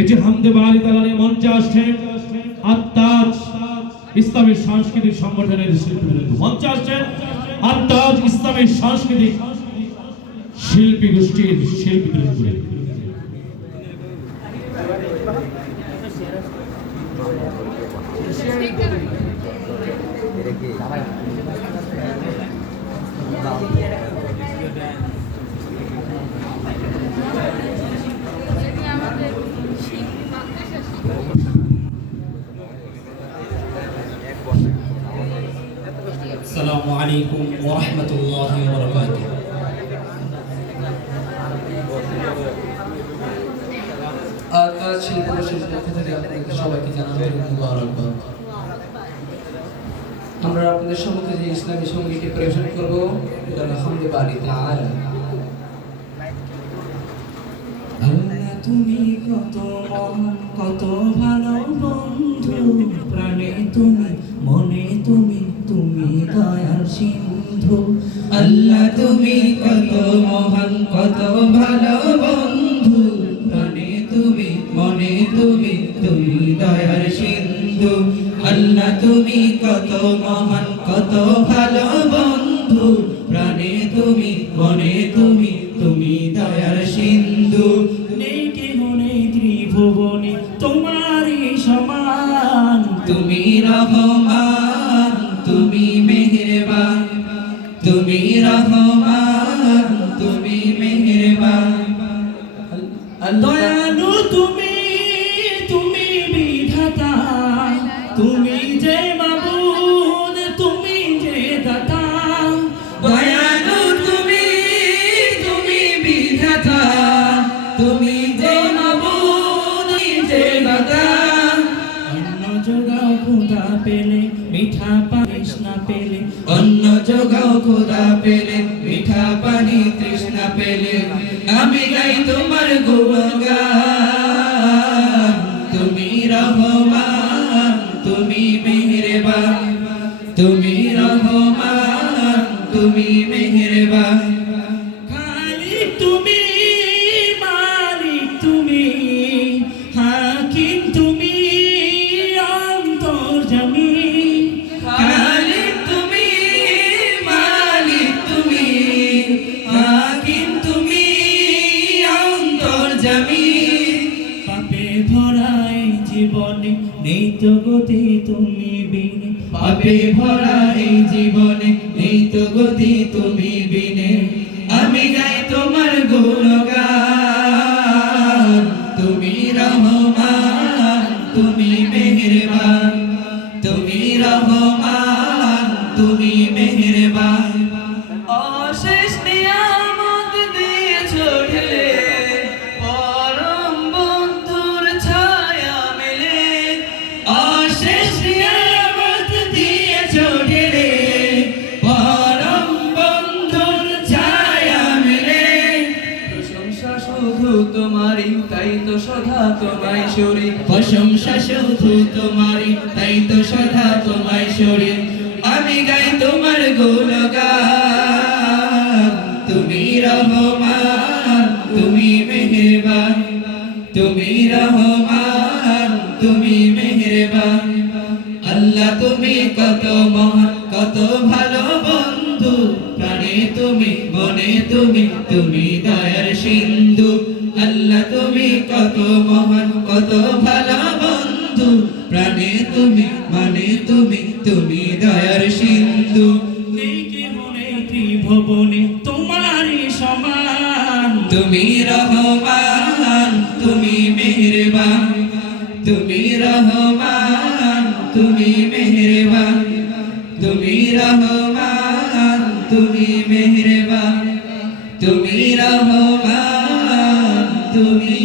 একটি হামদে বাড়ি তালারে মঞ্চে আসছেন আত্মাজ ইসলামী সাংস্কৃতিক সংগঠনের শিল্পী মঞ্চে আসছেন আত্মাজ ইসলামী সাংস্কৃতিক শিল্পী গোষ্ঠীর শিল্পী। আসসালামু আলাইকুম ওয়া রাহমাতুল্লাহি ওয়া বারাকাতুহু। আজ শিল্পীদের পক্ষ থেকে আপনাদের সবাইকে জানাই মুবারকবাদ। আমরা আপনাদের সম্মুখে যে ইসলামী সঙ্গীতটি পরিবেশন করব এটা হামদে বাড়ি তাআলা। আল্লাহ তুমি কত মহান কত ভালো বন্ধু, প্রাণে তুমি মনে তুমি তুমি দয়ার সিন্ধু। আল্লাহ তুমি কত মহান কত ভালো বন্ধু, প্রাণে তুমি মনে তুমি তুমি দয়ার সিন্ধু। আল্লাহ তুমি কত মহান কত ভালো বন্ধু, প্রাণে তুমি মনে তুমি তুমি দয়ার সিন্ধু। নেই কেহ নেই ত্রিভুবনে তোমারই সমান, তুমি রহমান তুমি মেহেরবান, তুমি রহমান তুমি মেহেরবান। দয়ালু তুমি তুমি বিধাতা, তুমি যে মাবুদ তুমি যে দাতা। দয়ালু তুমি তুমি বিধাতা, তুমি যে মাবুদ যে দাতা। অন্ন যোগাও খোদা পেলে মিঠা পানি তৃষ্ণা পেলে, অন্ন যোগাও খোদা পেলে মিঠা পানি তৃষ্ণা পেলে। আমি গাই তোমার গুণগান, তুমি রহমান তুমি মেহেরবান, তুমি রহমান তুমি মেহেরবান। খালিক তুমি মালিক তুমি হাকিম তুমি অন্তর্যামী। খালিক তুমি মালিক তুমি হাকিম তুমি অন্তর্যামী। পাপে ভরা এই জীবনে নেই তো গতি তুমি বিনে, পাপে ভরা এই জীবনে নেই তো গতি তুমি বিনে। আমি গাই তোমার গুণগান, তুমি রহমান তুমি মেহেরবান, তুমি রহমান তুমি মেহেরবান। অশেষ নিয়ামত দিয়েছো ঢেলে, পরম বন্ধুর ছায়া মেলে। অশেষ নিয়ামত দিয়েছো ঢেলে, পরম বন্ধুর ছায়া মেলে। প্রশংসা শুধু তোমারই তাই তো সদা তোমায় সরি, প্রশংসা শুধু তোমারই তাই তো সদা তোমায় সরি। আমি গাই তোমার গুণগান, তুমি রহমান তুমি মেহেরবান, তুমি রহমান তুমি মেহেরবান। আল্লাহ তুমি কত মহান কত ভালো বন্ধু, প্রাণে তুমি মনে তুমি তুমি দয়ার সিন্ধু। আল্লাহ তুমি কত মহান কত ভালো বন্ধু, প্রাণে তুমি মানে তুমি তুমি দয়ার সিন্ধু। নেই কেহ নেই ত্রিভুবনে তোমারই সমান, তুমি রহমান তুমি মেহেরবান, তুমি রহমান তুমি মেহেরবান, তুমি রহমান তুমি মেহেরবান, তুমি রহমান তুমি